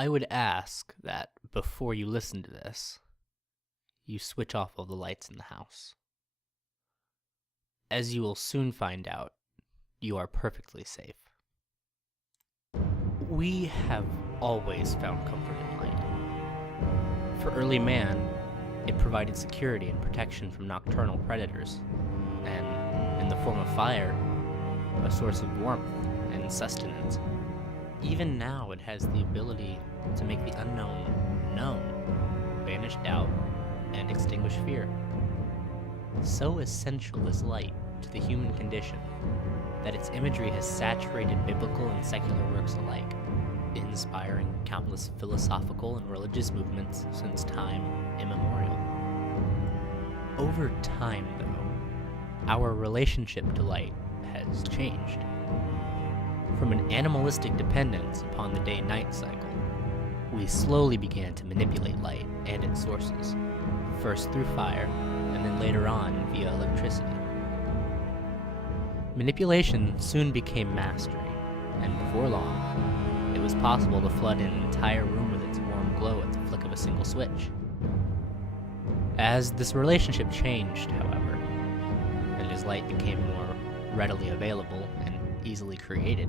I would ask that before you listen to this, you switch off all the lights in the house. As you will soon find out, you are perfectly safe. We have always found comfort in light. For early man, it provided security and protection from nocturnal predators, and, in the form of fire, a source of warmth and sustenance. Even now, it has the ability to make the unknown known, banish doubt, and extinguish fear. So essential is light to the human condition that its imagery has saturated biblical and secular works alike, inspiring countless philosophical and religious movements since time immemorial. Over time, though, our relationship to light has changed. From an animalistic dependence upon the day-night cycle, we slowly began to manipulate light and its sources, first through fire, and then later on via electricity. Manipulation soon became mastery, and before long, it was possible to flood an entire room with its warm glow at the flick of a single switch. As this relationship changed, however, and as light became more readily available and easily created,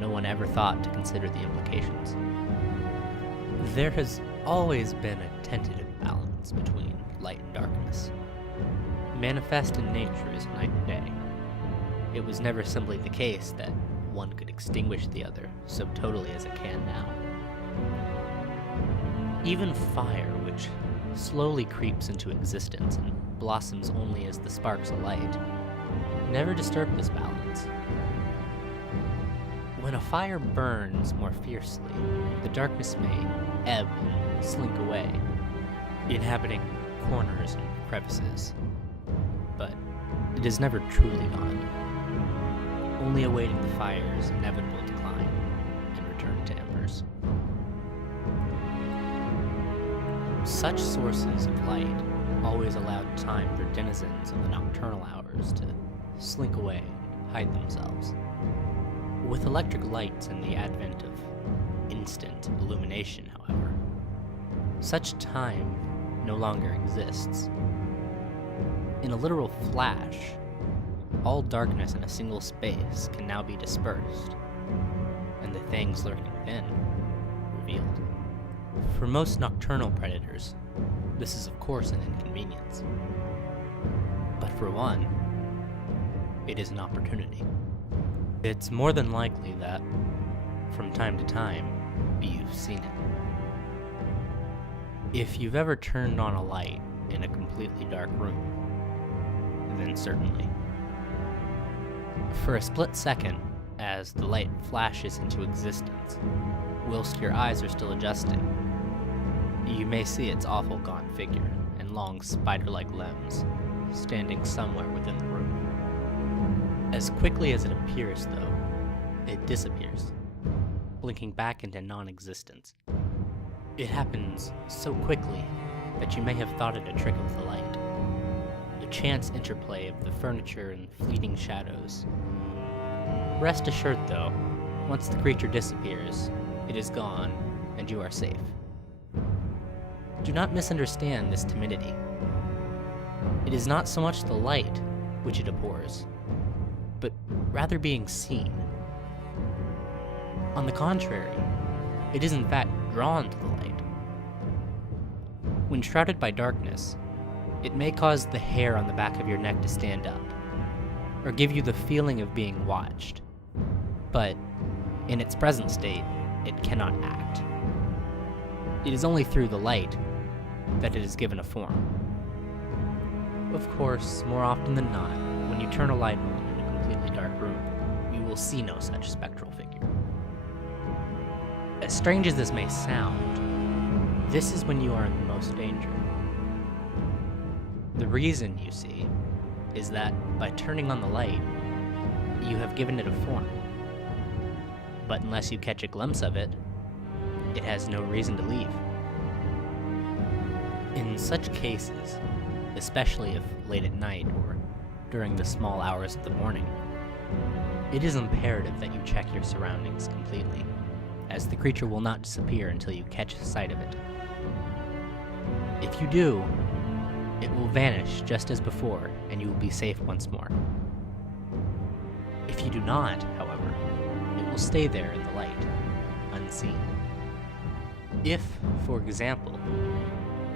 no one ever thought to consider the implications. There has always been a tentative balance between light and darkness. Manifest in nature is night and day. It was never simply the case that one could extinguish the other so totally as it can now. Even fire, which slowly creeps into existence and blossoms only as the sparks alight, never disturbed this balance. When a fire burns more fiercely, the darkness may ebb and slink away, inhabiting corners and crevices, but it is never truly gone, only awaiting the fire's inevitable decline and return to embers. Such sources of light always allowed time for denizens of the nocturnal hours to slink away and hide themselves. With electric lights and the advent of instant illumination, however, such time no longer exists. In a literal flash, all darkness in a single space can now be dispersed, and the things lurking within revealed. For most nocturnal predators, this is of course an inconvenience. But for one, it is an opportunity. It's more than likely that, from time to time, you've seen it. If you've ever turned on a light in a completely dark room, then certainly. For a split second, as the light flashes into existence, whilst your eyes are still adjusting, you may see its awful gaunt figure and long spider-like limbs standing somewhere within the room. As quickly as it appears, though, it disappears, blinking back into non-existence. It happens so quickly that you may have thought it a trick of the light, a chance interplay of the furniture and fleeting shadows. Rest assured, though, once the creature disappears, it is gone, and you are safe. Do not misunderstand this timidity. It is not so much the light which it abhors, but rather being seen. On the contrary, it is in fact drawn to the light. When shrouded by darkness, it may cause the hair on the back of your neck to stand up, or give you the feeling of being watched. But in its present state, it cannot act. It is only through the light that it is given a form. Of course, more often than not, when you turn a light on in a completely dark room, you will see no such spectral figure. As strange as this may sound, this is when you are in the most danger. The reason, you see, is that by turning on the light, you have given it a form. But unless you catch a glimpse of it, it has no reason to leave. In such cases, especially if late at night or during the small hours of the morning, it is imperative that you check your surroundings completely, as the creature will not disappear until you catch sight of it. If you do, it will vanish just as before, and you will be safe once more. If you do not, however, it will stay there in the light, unseen. If, for example,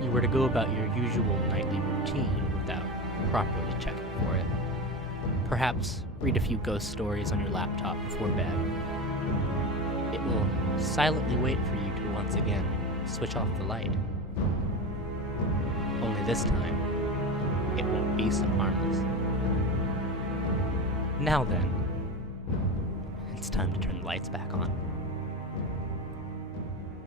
you were to go about your usual nightly routine without properly checking for it, perhaps read a few ghost stories on your laptop before bed, it will silently wait for you to once again switch off the light. Only this time, it won't be so harmless. Now then, it's time to turn the lights back on.